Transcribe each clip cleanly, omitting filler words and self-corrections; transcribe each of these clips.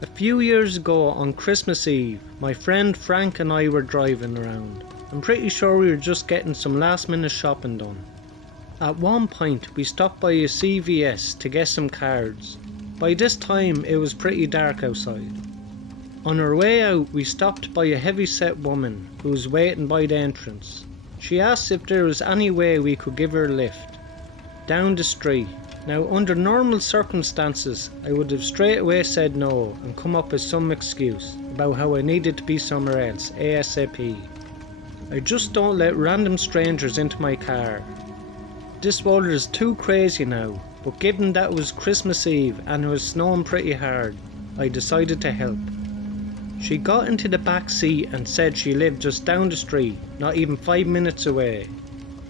A few years ago on Christmas Eve, my friend Frank and I were driving around. I'm pretty sure we were just getting some last minute shopping done. At one point we stopped by a CVS to get some cards. By this time it was pretty dark outside. On our way out we stopped by a heavy-set woman who was waiting by the entrance. She asked if there was any way we could give her a lift down the street. Now under normal circumstances I would have straight away said no and come up with some excuse about how I needed to be somewhere else ASAP. I just don't let random strangers into my car. This weather is too crazy now, but given that it was Christmas Eve and it was snowing pretty hard, I decided to help. She got into the back seat and said she lived just down the street, not even 5 minutes away.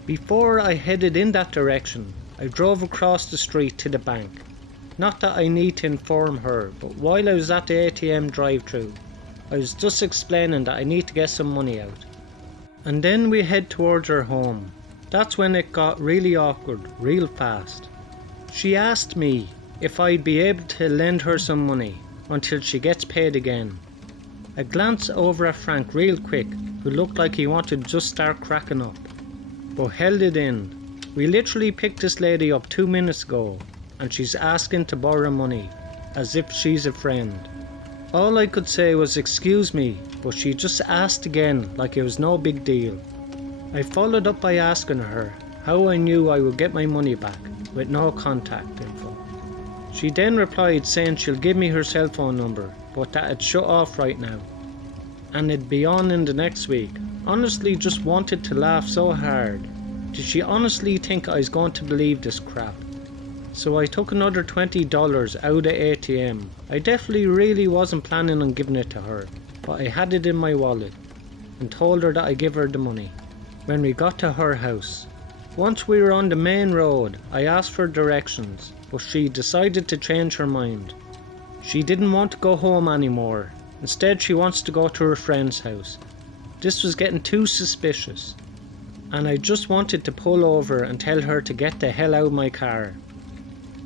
Before I headed in that direction, I drove across the street to the bank. Not that I need to inform her, but while I was at the ATM drive-thru, I was just explaining that I need to get some money out. And then we head towards her home. That's when it got really awkward, real fast. She asked me if I'd be able to lend her some money until she gets paid again. I glanced over at Frank real quick, who looked like he wanted to just start cracking up, but held it in. We literally picked this lady up 2 minutes ago, and she's asking to borrow money, as if she's a friend. All I could say was excuse me, but she just asked again like it was no big deal. I followed up by asking her how I knew I would get my money back, with no contact info. She then replied saying she'll give me her cell phone number, but that it'd shut off right now, and it'd be on in the next week. Honestly just wanted to laugh so hard. Did she honestly think I was going to believe this crap? So I took another $20 out of the ATM. I definitely really wasn't planning on giving it to her, but I had it in my wallet and told her that I'd give her the money when we got to her house. Once we were on the main road, I asked for directions, but she decided to change her mind. She didn't want to go home anymore. Instead she wants to go to her friend's house. This was getting too suspicious, and I just wanted to pull over and tell her to get the hell out of my car.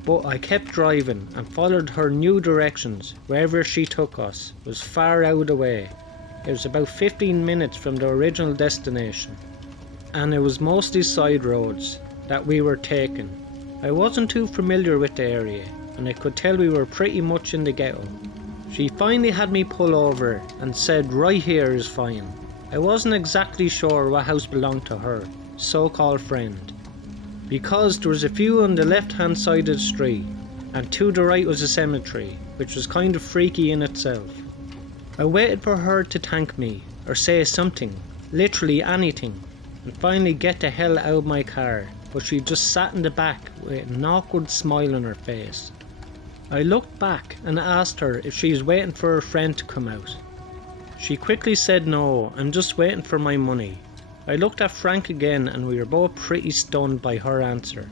But I kept driving and followed her new directions. Wherever she took us was far out of the way. It was about 15 minutes from the original destination, and it was mostly side roads that we were taking. I wasn't too familiar with the area, and I could tell we were pretty much in the ghetto. She finally had me pull over and said right here is fine. I wasn't exactly sure what house belonged to her so-called friend, because there was a few on the left hand side of the street, and to the right was a cemetery, which was kind of freaky in itself. I waited for her to thank me, or say something, literally anything, and finally get the hell out of my car, but she just sat in the back with an awkward smile on her face. I looked back and asked her if she was waiting for her friend to come out. She quickly said no, I'm just waiting for my money. I looked at Frank again and we were both pretty stunned by her answer.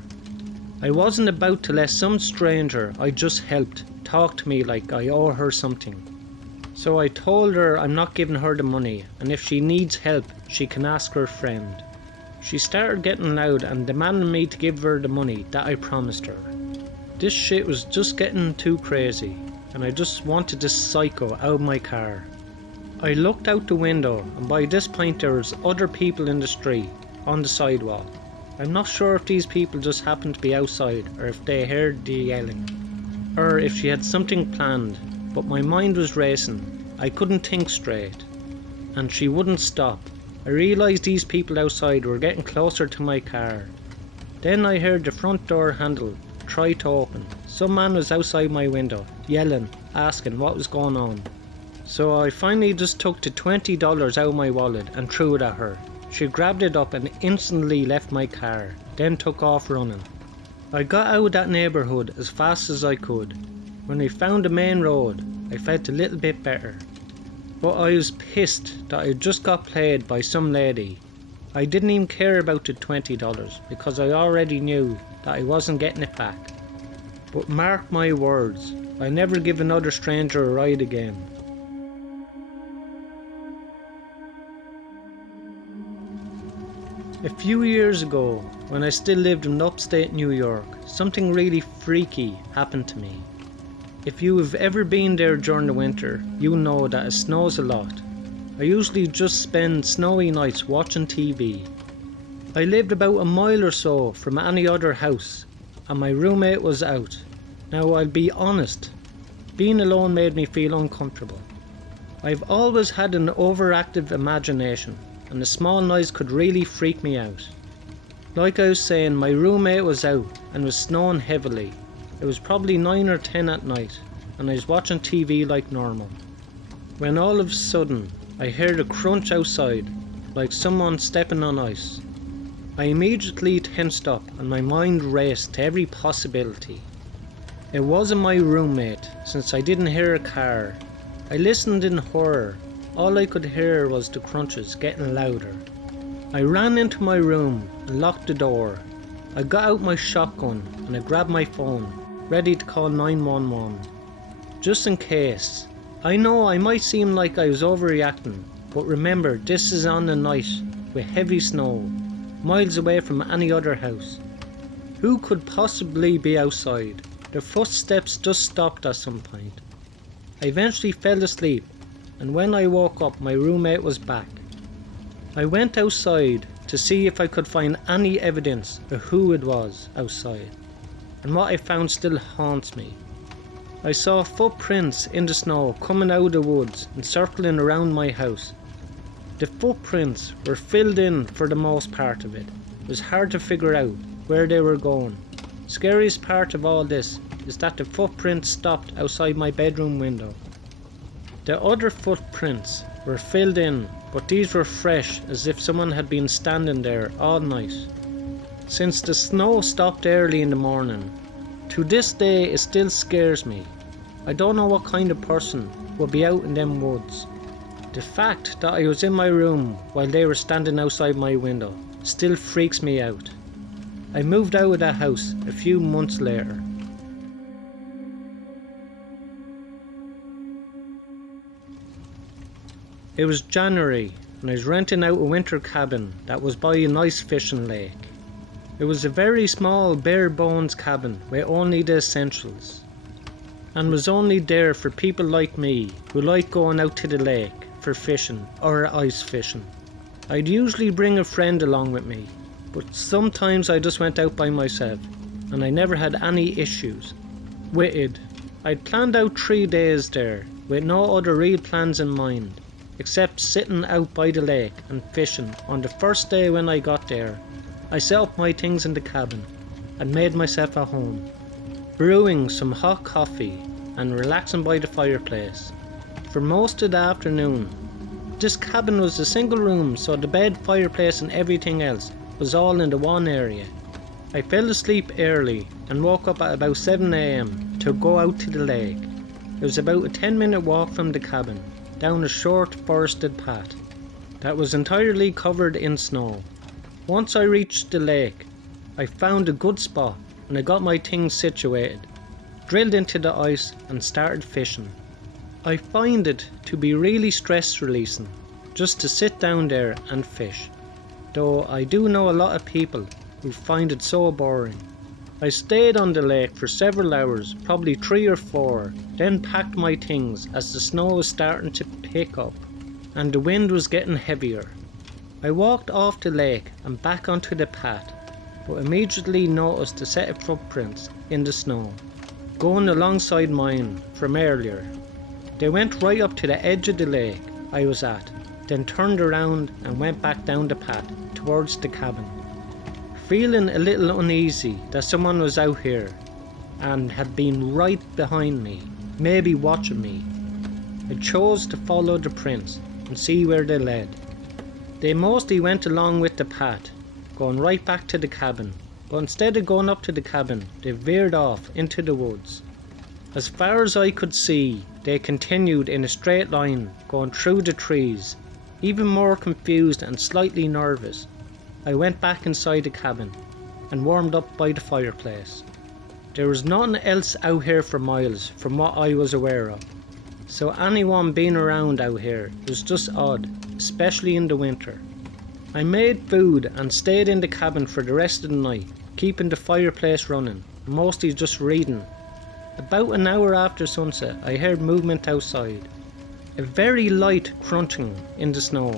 I wasn't about to let some stranger I just helped talk to me like I owe her something. So I told her I'm not giving her the money, and if she needs help she can ask her friend. She started getting loud and demanded me to give her the money that I promised her. This shit was just getting too crazy, and I just wanted this psycho out of my car. I looked out the window, and by this point there was other people in the street, on the sidewalk. I'm not sure if these people just happened to be outside, or if they heard the yelling, or if she had something planned, but my mind was racing. I couldn't think straight, and she wouldn't stop. I realised these people outside were getting closer to my car. Then I heard the front door handle try to open. Some man was outside my window, yelling, asking what was going on. So I finally just took the $20 out of my wallet and threw it at her. She grabbed it up and instantly left my car, then took off running. I got out of that neighbourhood as fast as I could. When we found the main road, I felt a little bit better. But I was pissed that I just got played by some lady. I didn't even care about the $20 because I already knew that I wasn't getting it back. But mark my words, I'll never give another stranger a ride again. A few years ago, when I still lived in upstate New York, something really freaky happened to me. If you have ever been there during the winter, you know that it snows a lot. I usually just spend snowy nights watching TV. I lived about a mile or so from any other house, and my roommate was out. Now I'll be honest, being alone made me feel uncomfortable. I've always had an overactive imagination, and a small noise could really freak me out. Like I was saying, my roommate was out and was snowing heavily. It was probably 9 or 10 at night, and I was watching TV like normal. When all of a sudden, I heard a crunch outside, like someone stepping on ice. I immediately tensed up and my mind raced to every possibility. It wasn't my roommate, since I didn't hear a car. I listened in horror. All I could hear was the crunches getting louder. I ran into my room and locked the door. I got out my shotgun and I grabbed my phone, ready to call 911. Just in case. I know I might seem like I was overreacting, but remember, this is on a night with heavy snow, miles away from any other house. Who could possibly be outside? The footsteps just stopped at some point. I eventually fell asleep, and when I woke up my roommate was back. I went outside to see if I could find any evidence of who it was outside, and what I found still haunts me. I saw footprints in the snow coming out of the woods and circling around my house. The footprints were filled in for the most part of it. It was hard to figure out where they were going. Scariest part of all this is that the footprints stopped outside my bedroom window. The other footprints were filled in, but these were fresh, as if someone had been standing there all night. Since the snow stopped early in the morning, to this day it still scares me. I don't know what kind of person would be out in them woods. The fact that I was in my room while they were standing outside my window still freaks me out. I moved out of that house a few months later. It was January and I was renting out a winter cabin that was by a nice fishing lake. It was a very small bare bones cabin with only the essentials, and was only there for people like me who like going out to the lake for fishing or ice fishing. I'd usually bring a friend along with me, but sometimes I just went out by myself, and I never had any issues with it. I'd planned out 3 days there with no other real plans in mind, except sitting out by the lake and fishing. On the first day when I got there, I set up my things in the cabin and made myself at home, brewing some hot coffee and relaxing by the fireplace. For most of the afternoon, this cabin was a single room, so the bed, fireplace and everything else was all in the one area. I fell asleep early and woke up at about 7 AM to go out to the lake. It was about a 10-minute walk from the cabin, down a short forested path that was entirely covered in snow. Once I reached the lake, I found a good spot and I got my things situated, drilled into the ice and started fishing. I find it to be really stress releasing just to sit down there and fish, though I do know a lot of people who find it so boring. I stayed on the lake for several hours, probably 3 or 4, then packed my things as the snow was starting to pick up and the wind was getting heavier. I walked off the lake and back onto the path, but immediately noticed a set of footprints in the snow, going alongside mine from earlier. They went right up to the edge of the lake I was at, then turned around and went back down the path towards the cabin. Feeling a little uneasy that someone was out here and had been right behind me, maybe watching me, I chose to follow the prints and see where they led. They mostly went along with the path, going right back to the cabin, but instead of going up to the cabin, they veered off into the woods. As far as I could see, they continued in a straight line, going through the trees. Even more confused and slightly nervous, I went back inside the cabin and warmed up by the fireplace. There was nothing else out here for miles from what I was aware of, so anyone being around out here was just odd, especially in the winter. I made food and stayed in the cabin for the rest of the night, keeping the fireplace running, mostly just reading. About an hour after sunset, I heard movement outside. A very light crunching in the snow,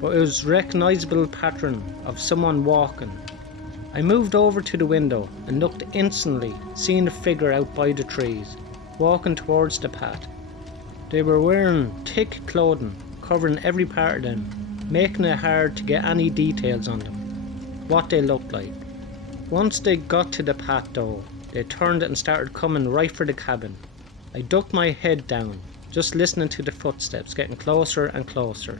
but it was a recognisable pattern of someone walking. I moved over to the window and looked instantly, seeing a figure out by the trees, walking towards the path. They were wearing thick clothing, covering every part of them, making it hard to get any details on them, what they looked like. Once they got to the path though, they turned and started coming right for the cabin. I ducked my head down, just listening to the footsteps getting closer and closer,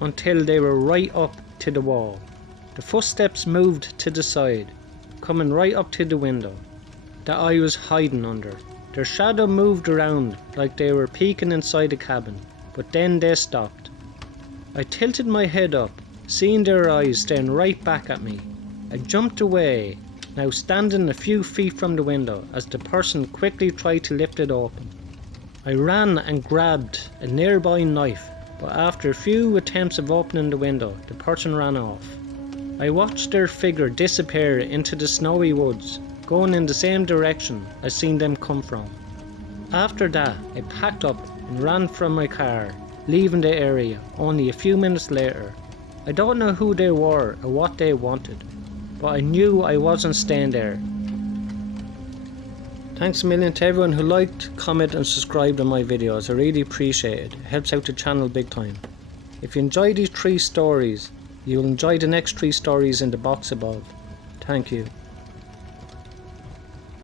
until they were right up to the wall. The footsteps moved to the side, coming right up to the window that I was hiding under. Their shadow moved around like they were peeking inside the cabin, but then they stopped. I tilted my head up, seeing their eyes staring right back at me. I jumped away, now standing a few feet from the window as the person quickly tried to lift it open. I ran and grabbed a nearby knife, but after a few attempts of opening the window, the person ran off. I watched their figure disappear into the snowy woods, going in the same direction I seen them come from. After that, I packed up and ran from my car, leaving the area only a few minutes later. I don't know who they were or what they wanted, but I knew I wasn't staying there. Thanks a million to everyone who liked, commented and subscribed on my videos. I really appreciate it. It helps out the channel big time. If you enjoy these 3 stories, you'll enjoy the next 3 stories in the box above. Thank you.